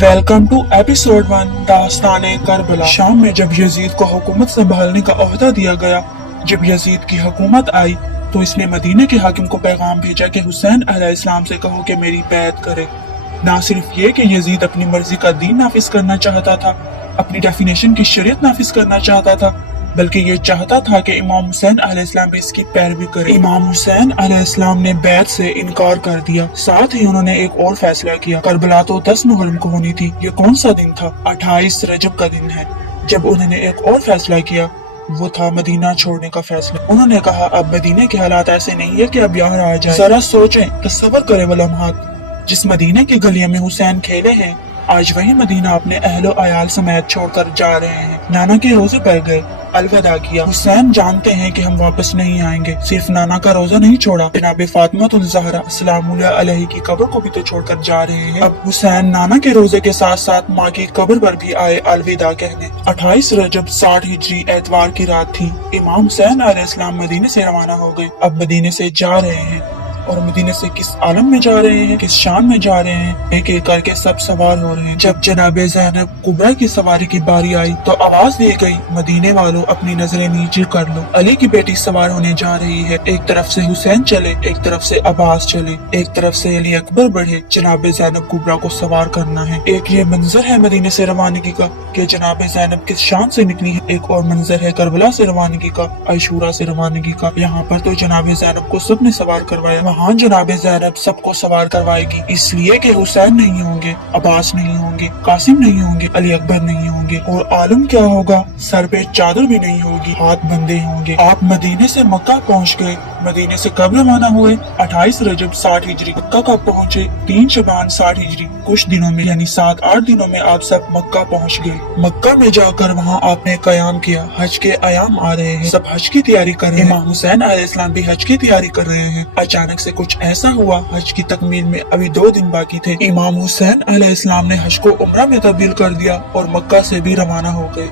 Welcome to episode 1 داستان کربلا۔ شام میں جب یزید کو حکومت سنبھالنے کا عہدہ دیا گیا، جب یزید کی حکومت آئی تو اس نے مدینے کے حاکم کو پیغام بھیجا کہ حسین علیہ السلام سے کہو کہ میری بیعت کرے۔ نہ صرف یہ کہ یزید اپنی مرضی کا دین نافذ کرنا چاہتا تھا، اپنی ڈیفینیشن کی شریعت نافذ کرنا چاہتا تھا، بلکہ یہ چاہتا تھا کہ امام حسین علیہ السلام بھی اس کی پیروی کرے۔ امام حسین علیہ السلام نے بیعت سے انکار کر دیا۔ ساتھ ہی انہوں نے ایک اور فیصلہ کیا۔ کربلا تو 10 محرم کو ہونی تھی، یہ کون سا دن تھا؟ 28 رجب کا دن ہے۔ جب انہوں نے ایک اور فیصلہ کیا، وہ تھا مدینہ چھوڑنے کا فیصلہ۔ انہوں نے کہا اب مدینے کے حالات ایسے نہیں ہے کہ اب یہاں رہا جائے۔ ذرا سوچیں، تصور کریں وہ لمحات۔ جس مدینے کی گلیوں میں حسین کھیلے ہیں، آج وہی مدینہ اپنے اہل و عیال سمیت چھوڑ کر جا رہے ہیں۔ نانا کے روزے پر گئے، الوداع کیا۔ حسین جانتے ہیں کہ ہم واپس نہیں آئیں گے۔ صرف نانا کا روزہ نہیں چھوڑا، جناب فاطمہ الزہرا السلام علیہ کی قبر کو بھی تو چھوڑ کر جا رہے ہیں۔ اب حسین نانا کے روزے کے ساتھ ساتھ ماں کی قبر پر بھی آئے الوداع کہنے۔ 28 رجب 60 ہجری اتوار کی رات تھی۔ امام حسین علیہ السلام مدینے سے روانہ ہو گئے۔ اب مدینے سے جا رہے ہیں، اور مدینے سے کس عالم میں جا رہے ہیں، کس شان میں جا رہے ہیں، ایک ایک کر کے سب سوار ہو رہے ہیں۔ جب جناب زینب کبریٰ کی سواری کی باری آئی تو آواز دی گئی، مدینے والوں اپنی نظریں نیچے کر لو، علی کی بیٹی سوار ہونے جا رہی ہے۔ ایک طرف سے حسین چلے، ایک طرف سے عباس چلے، ایک طرف سے علی اکبر بڑھے، جناب زینب کبریٰ کو سوار کرنا ہے۔ ایک یہ منظر ہے مدینے سے روانگی کا کہ جناب زینب کس شان سے نکلی ہے، ایک اور منظر ہے کربلا سے روانگی کا، عاشورہ سے روانگی کا۔ یہاں پر تو جناب زینب کو سب نے سوار کروایا، وہاں جناب زینب سب کو سوار کروائے گی، اس لیے کہ حسین نہیں ہوں گے، عباس نہیں ہوں گے، قاسم نہیں ہوں گے، علی اکبر نہیں ہوں گے، اور عالم کیا ہوگا، سر پہ چادر بھی نہیں ہوگی، ہاتھ بندے ہوں گے۔ آپ مدینے سے مکہ پہنچ گئے۔ مدینے سے کب روانہ ہوئے؟ 28 رجب 60 ہجری۔ مکہ کب پہنچے؟ 3 شعبان 60 ہجری۔ کچھ دنوں میں یعنی 7-8 دنوں میں آپ سب مکہ پہنچ گئے۔ مکہ میں جا کر وہاں آپ نے قیام کیا۔ حج کے ایام آ رہے ہیں، سب حج کی تیاری کر رہے ہیں۔ امام حسین علیہ السلام بھی حج کی تیاری کر رہے ہیں۔ اچانک سے کچھ ایسا ہوا، حج کی تکمیل میں ابھی 2 دن باقی تھے۔ امام حسین علیہ السلام نے حج کو عمرہ میں تبدیل کر دیا اور مکہ سے بھی روانہ ہو گئے۔